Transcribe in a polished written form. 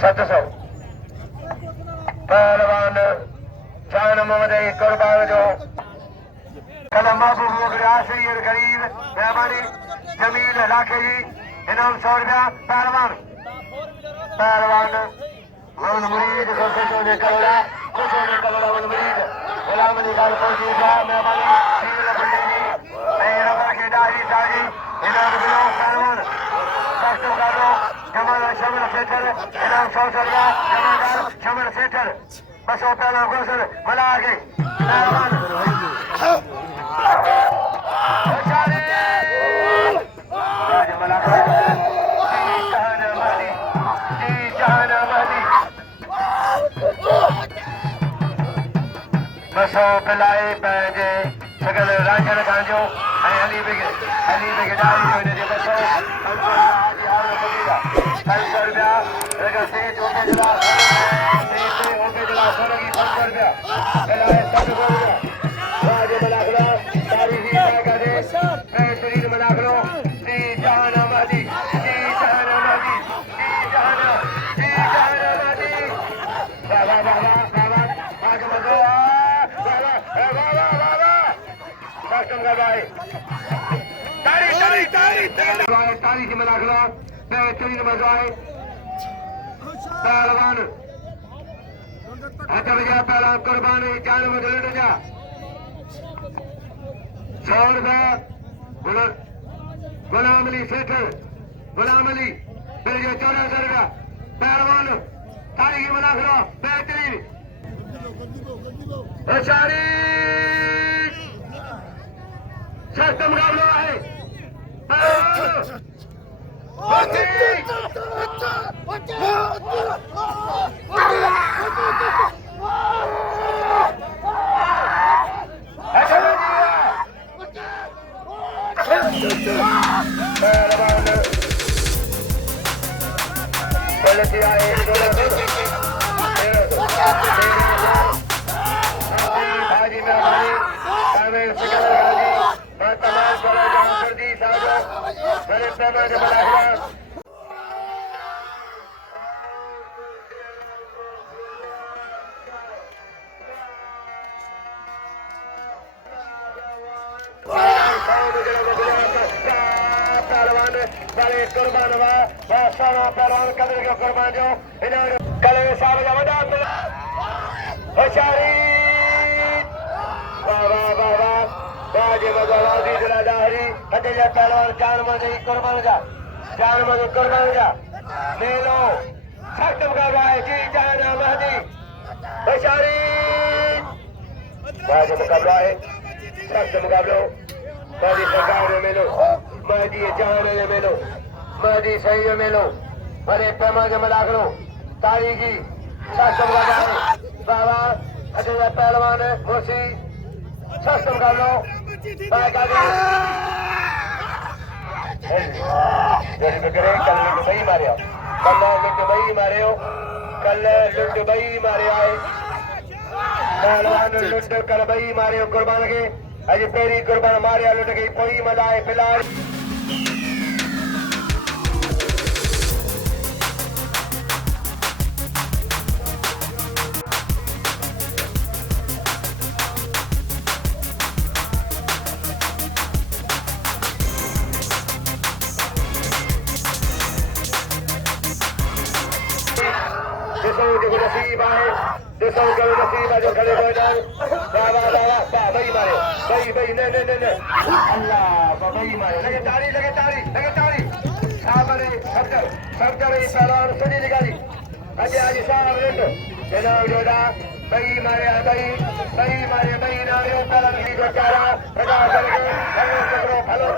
700 पहलवान जान मोहम्मद कुर्बान जो कलम महबूब आशरी गरीब मेहमानी जमील लाखे जी इनाम 100 रुपया पहलवान मुरीद खुशो ने कलोड़ा मुरीद गुलाम निकाल पहुंची मेहमानी रबर की डाही ताजी इनाम किलो पहलवान जमाल शमर सेठर इनाम 100 रुपया जमादार शमर सेठर 200 पहला गोसर मला आगे पहलवान बसो पिलाए पंहिंजे सगल राजन गांजो अली बिगड़ाई जो इन जे बसो 500 रुपया अगर सेठ ओके जला सोलगी 500 रुपया पिलाए 700 रुपया राज मलाखला तारीखी का दे बेहतरीन मलाखलो दी जहान महदी बाबा आगे मदो तारीख में लाखला बेहतरीन मजाए पहलवान हट बजा पहलवान कुर्बान जान मजलट जा 100 रुपया गुलाम अली सेठ गुलाम अली मेरे 1400 रुपया पहलवान तारीख में लाखला बेहतरीन होशियारी सख्त मुकाबला है पहलवान कदर के कुर्बान जो कले साहब का वडा होशियारी बाबा बाबा बाजे मगवाजी जला दाहरी हटे जा पहलवान जान मजे कुर्बान जा मेलो सख्त मुकाबला है जी जान महदी होशियारी बाजे मुकाबला है सख्त मुकाबला महदी सरकार मेलो महदी जान मेलो महदी सही मेलो बड़े पैमाने में लाखलो तारीखी सख्त मुकाबला है बाबा हटे जा पहलवान मुर्सी सख्त मुकाबला कल लुट बई मारिया है पहलवान लुट कर बई मारियो कुर्बान के अज पेरी कुर्बान मारिया लुट गई कोई मलाए फिलहाल नसीब है जो खड़े हो जाए बई मारे बई ने अल्लाह बई मारे लगे तारी सामने सब जगह पहलवान सुनी निकाली अजय आज साहब लेट जनाब जोड़ा बई मारे बई ना पहलवान की जो चारा प्रकाश फलो